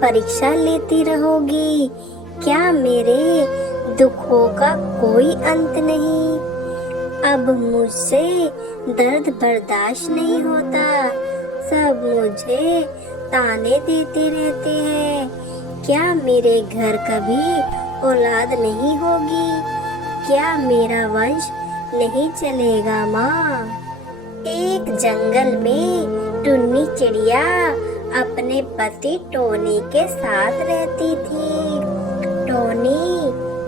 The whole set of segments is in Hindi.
परीक्षा लेती रहोगी? क्या मेरे दुखों का कोई अंत नहीं? अब मुझसे दर्द बर्दाश्त नहीं होता। सब मुझे ताने देते रहते हैं। क्या मेरे घर कभी औलाद नहीं होगी? क्या मेरा वंश नहीं चलेगा माँ? एक जंगल में टुन्नी चिड़िया अपने पति टोनी के साथ रहती थी। टोनी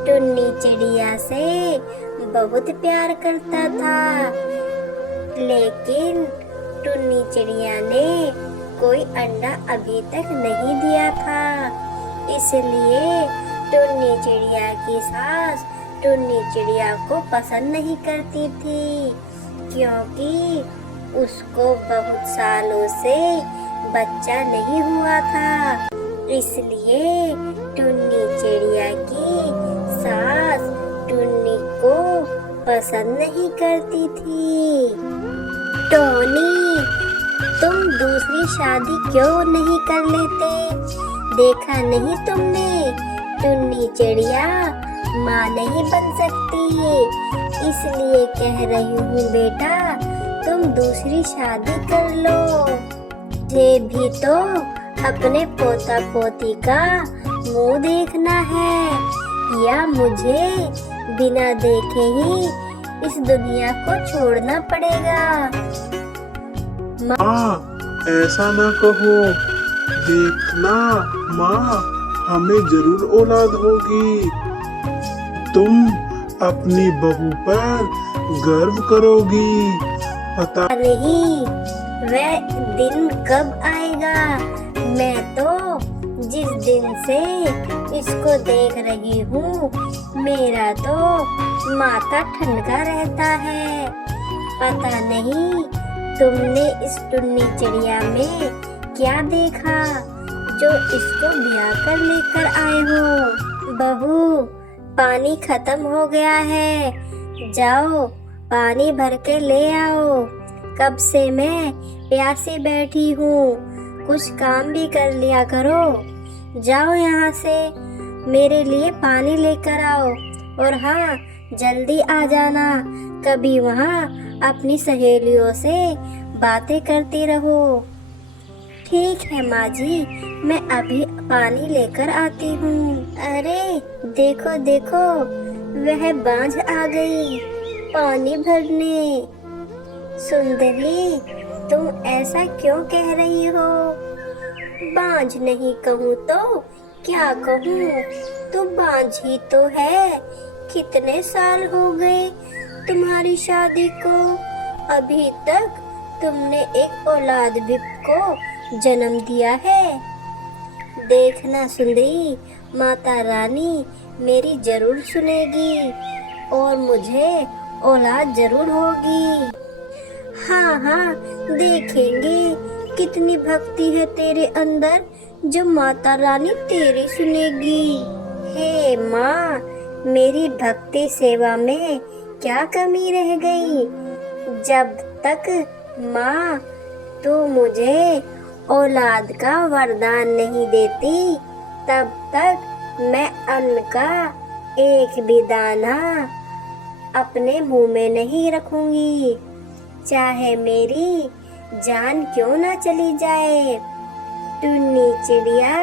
टुन्नी चिड़िया से बहुत प्यार करता था, लेकिन टुन्नी चिड़िया ने कोई अंडा अभी तक नहीं दिया था। इसलिए टुन्नी चिड़िया की सास टुन्नी चिड़िया को पसंद नहीं करती थी, क्योंकि उसको बहुत सालों से बच्चा नहीं हुआ था। इसलिए टुन्नी चिड़िया की सास टुन्नी को पसंद नहीं करती थी। टोनी, तुम दूसरी शादी क्यों नहीं कर लेते? देखा नहीं तुमने, टुन्नी चिड़िया माँ नहीं बन सकती, इसलिए कह रही हूँ बेटा, तुम दूसरी शादी कर लो। ये भी तो अपने पोता पोती का मुंह देखना है, या मुझे बिना देखे ही इस दुनिया को छोड़ना पड़ेगा। माँ, ऐसा ना कहो। देखना माँ, हमें जरूर औलाद होगी। तुम अपनी बहू पर गर्व करोगी। पता नहीं वह दिन कब आएगा। मैं तो जिस दिन से इसको देख रही हूँ, मेरा तो माथा ठनका रहता है। पता नहीं तुमने इस टुन्नी चिड़िया में क्या देखा जो इसको ब्याह कर लेकर आए हो। बहू, पानी खत्म हो गया है, जाओ पानी भर के ले आओ। कब से मैं प्यासी बैठी हूँ, कुछ काम भी कर लिया करो। जाओ यहाँ से, मेरे लिए पानी लेकर आओ, और हाँ, जल्दी आ जाना। कभी वहाँ अपनी सहेलियों से बातें करती रहो। ठीक है माँ जी, मैं अभी पानी लेकर आती हूँ। अरे देखो देखो, वह बांझ आ गई पानी भरने। सुंदरी, तुम ऐसा क्यों कह रही हो? बांझ नहीं कहूँ तो क्या कहूँ, तो बांझ ही तो है। कितने साल हो गए तुम्हारी शादी को, अभी तक तुमने एक औलाद भी को जन्म दिया है। देखना सुंदरी, माता रानी मेरी जरूर सुनेगी और मुझे औलाद जरूर होगी। हाँ हाँ, देखेंगे कितनी भक्ति है तेरे अंदर जो माता रानी तेरी सुनेगी। हे माँ, मेरी भक्ति सेवा में क्या कमी रह गई? जब तक माँ तू मुझे औलाद का वरदान नहीं देती, तब तक मैं अन्न का एक भी दाना अपने मुंह में नहीं रखूंगी, चाहे मेरी जान क्यों ना चली जाए। टुन्नी चिड़िया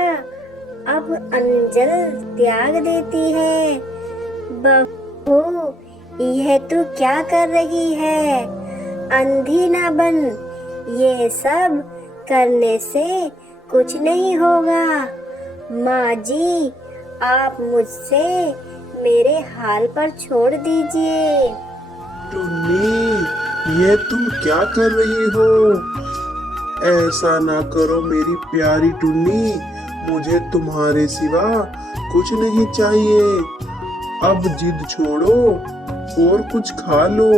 अब अंजल त्याग देती है। बहू, यह तू क्या कर रही है? अंधी ना बन, ये सब करने से कुछ नहीं होगा। माँ जी, आप मुझसे मेरे हाल पर छोड़ दीजिए। टुन्नी, ये तुम क्या कर रही हो? ऐसा ना करो मेरी प्यारी टुन्नी, मुझे तुम्हारे सिवा कुछ नहीं चाहिए। अब जिद छोड़ो और कुछ खा लो,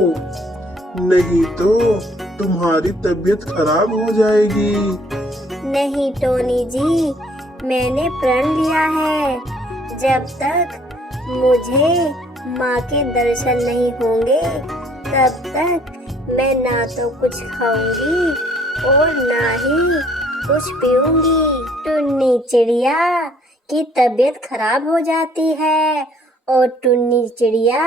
नहीं तो तुम्हारी तबीयत खराब हो जाएगी। नहीं टोनी जी, मैंने प्रण लिया है, जब तक मुझे माँ के दर्शन नहीं होंगे, तब तक मैं ना तो कुछ खाऊंगी और ना ही कुछ पीऊंगी। टुन्नी चिड़िया की तबीयत खराब हो जाती है और टुन्नी चिड़िया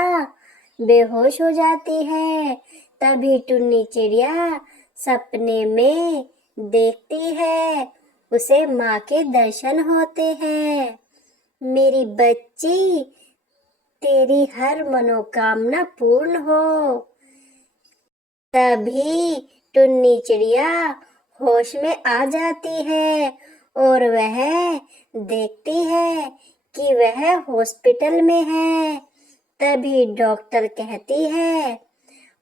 बेहोश हो जाती है। तभी टुन्नी चिड़िया सपने में देखती है, उसे माँ के दर्शन होते हैं। मेरी बच्ची, तेरी हर मनोकामना पूर्ण हो। तभी टुन्नी चिड़िया होश में आ जाती है और वह देखती है कि वह हॉस्पिटल में है। तभी डॉक्टर कहती है,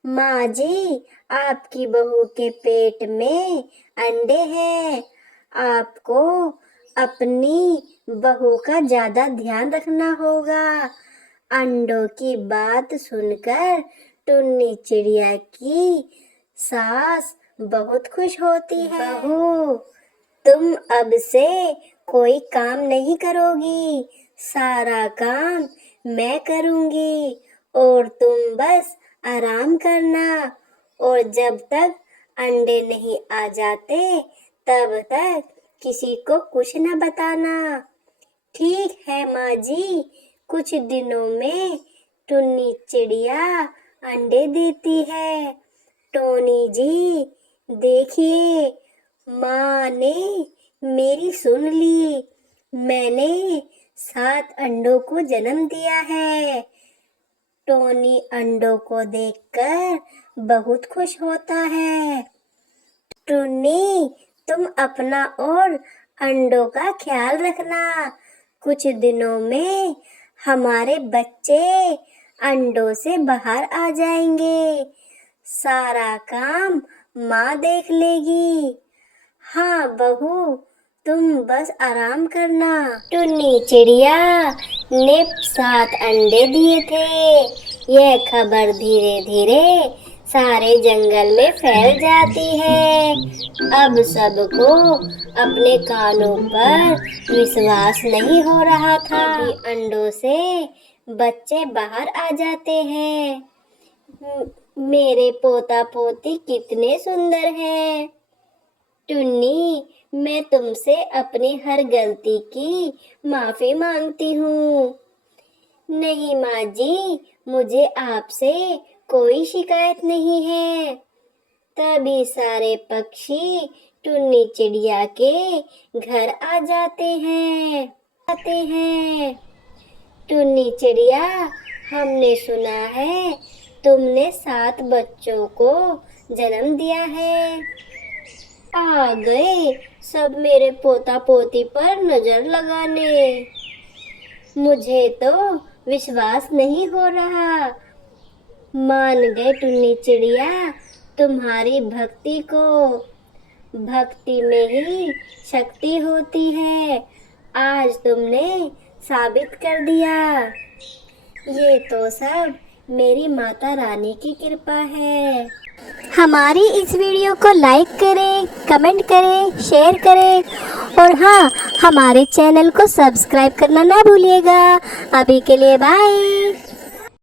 माँ जी, आपकी बहू के पेट में अंडे हैं। आपको अपनी बहू का ज्यादा ध्यान रखना होगा। अंडों की बात सुनकर टुन्नी चिड़िया की सास बहुत खुश होती है। बहू, तुम अब से कोई काम नहीं करोगी, सारा काम मैं करूंगी और तुम बस आराम करना। और जब तक अंडे नहीं आ जाते तब तक किसी को कुछ न बताना। ठीक है माँ जी। कुछ दिनों में टुन्नी चिड़िया अंडे देती है। टोनी जी, देखिए, माँ ने मेरी सुन ली। मैंने 7 अंडों को जन्म दिया है। टोनी अंडों को देखकर बहुत खुश होता है। टुन्नी, तुम अपना और अंडों का ख्याल रखना। कुछ दिनों में हमारे बच्चे अंडों से बाहर आ जाएंगे। सारा काम माँ देख लेगी। हाँ बहू, तुम बस आराम करना। टुन्नी चिड़िया ने 7 अंडे दिए थे। यह खबर धीरे धीरे सारे जंगल में फैल जाती है। अब सबको अपने कानों पर विश्वास नहीं हो रहा था कि अंडों से बच्चे बाहर आ जाते हैं। मेरे पोता पोती कितने सुंदर हैं। टुन्नी, मैं तुमसे अपनी हर गलती की माफी मांगती हूँ। नहीं माँ जी, मुझे आपसे कोई शिकायत नहीं है। तभी सारे पक्षी टुन्नी चिड़िया के घर आ जाते हैं। टुन्नी चिड़िया, हमने सुना है तुमने 7 बच्चों को जन्म दिया है। आ गए सब मेरे पोता पोती पर नजर लगाने। मुझे तो विश्वास नहीं हो रहा। मान गए टुन्नी चिड़िया तुम्हारी भक्ति को। भक्ति में ही शक्ति होती है। आज तुमने साबित कर दिया। ये तो सब मेरी माता रानी की कृपा है। हमारी इस वीडियो को लाइक करें, कमेंट करें, शेयर करें और हाँ, हमारे चैनल को सब्सक्राइब करना ना भूलिएगा। अभी के लिए बाय।